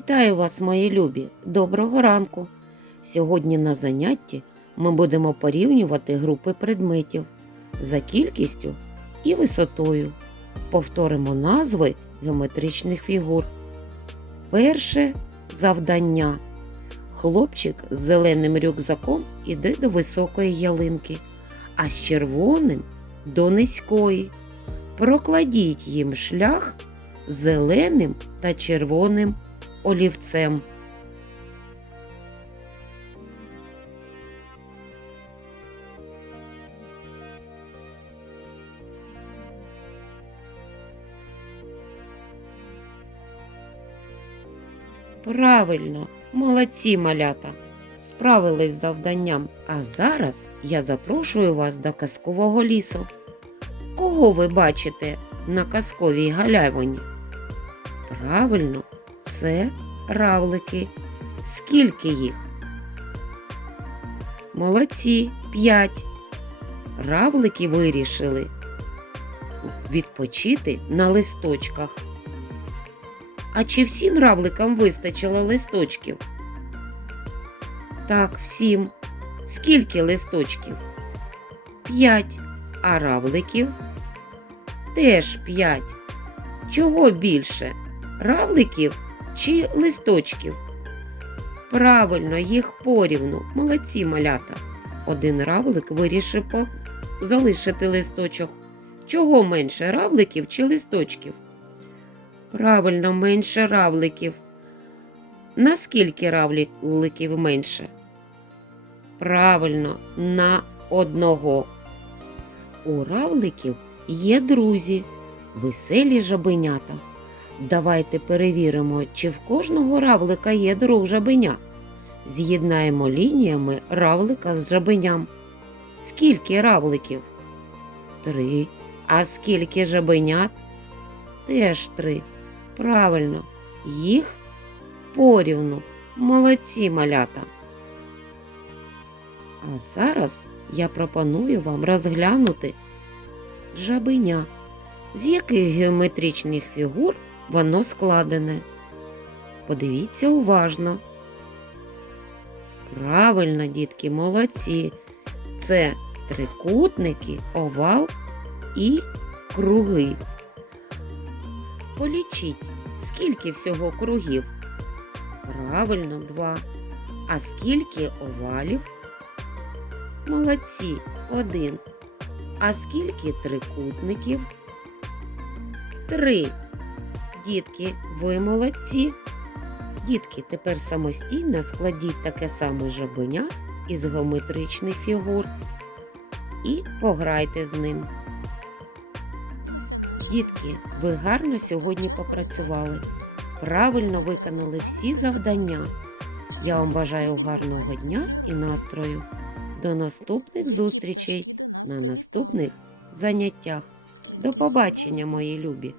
Вітаю вас, мої любі! Доброго ранку! Сьогодні на занятті ми будемо порівнювати групи предметів за кількістю і висотою. Повторимо назви геометричних фігур. Перше завдання. Хлопчик з зеленим рюкзаком іде до високої ялинки, а з червоним до низької. Прокладіть їм шлях зеленим та червоним олівцем. Правильно, молодці малята. Справились з завданням. А зараз я запрошую вас до казкового лісу. Кого ви бачите на казковій галявині? Правильно, це равлики. Скільки їх? Молодці, п'ять. Равлики вирішили відпочити на листочках. А чи всім равликам вистачило листочків? Так, всім. Скільки листочків? П'ять. А равликів? Теж п'ять. Чого більше? Равликів чи листочків? Правильно, їх порівну. Молодці малята. Один равлик вирішив залишити листочок. Чого менше равликів чи листочків? Правильно, менше равликів. Наскільки равликів менше? Правильно, на одного. У равликів є друзі, веселі жабенята. Давайте перевіримо, чи в кожного равлика є друг жабеня. З'єднаємо лініями равлика з жабеням. Скільки равликів? Три. А скільки жабенят? Теж три. Правильно, їх порівну. Молодці малята. А зараз я пропоную вам розглянути жабеня, з яких геометричних фігур воно складене. Подивіться уважно. Правильно, дітки, молодці. Це трикутники, овал і круги. Полічіть, скільки всього кругів? Правильно, два. А скільки овалів? Молодці, один. А скільки трикутників? Три. Дітки, ви молодці. Дітки, тепер самостійно складіть таке саме жабеня із геометричних фігур і пограйте з ним. Дітки, ви гарно сьогодні попрацювали. Правильно виконали всі завдання. Я вам бажаю гарного дня і настрою. До наступних зустрічей на наступних заняттях. До побачення, мої любі!